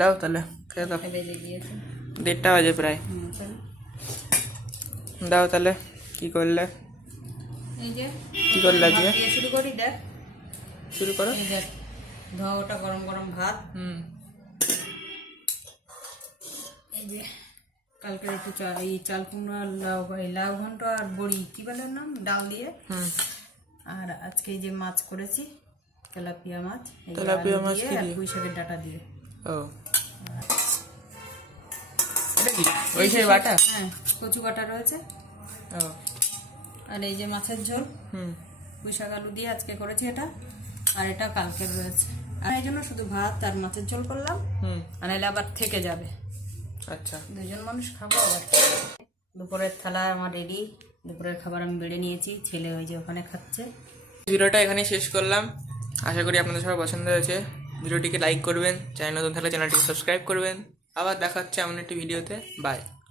দাও তাহলে খেয়ে দাও। বেজে গিয়েছে 1:30 বাজে প্রায়। দাও তাহলে কি করলে? এই যে কি করলে আজকে? ভাত দিয়ে শুরু করি, দেখ শুরু করো। এই দেখ ধোয়াটা গরম গরম ভাত। এই যে কালকের একটু এই চাল কুমড়া লাউ ঘন্ট আর বড়ি কি বলে নাম ডাল দিয়ে। আর আজকে এই যে মাছ করেছি, তেলাপিয়া মাছ। তেলাপিয়া মাছ কি আর দিয়ে? পুঁই শাকের ডাঁটা দিয়ে। ও এটা কি? ওই সেই বাটা? হ্যাঁ, কচু বাটা রয়েছে। ও আর এই যে মাছের ঝোল পুঁই শাক আলু দিয়ে আজকে করেছি এটা। আর এটা কালকের রয়েছে। আর এই জন্য শুধু ভাত আর মাছের ঝোল করলাম। আর নাহলে আবার থেকে যাবে। আচ্ছা, 2 জন মানুষ খাবো আবার। দুপুরের থালা আমার রেডি। দুপুরের খাবার আমি বেড়ে নিয়েছি, ছেলে ওই যে ওখানে খাচ্ছে। ভিডিওটা এখানেই শেষ করলাম। আশা করি আপনাদের সবার পছন্দ হয়েছে। ভিডিওটিকে লাইক করবেন, চ্যানেল নতুন থাকলে চ্যানেলটিকে সাবস্ক্রাইব করবেন। আবার দেখা হচ্ছে এমন একটি ভিডিওতে। বাই।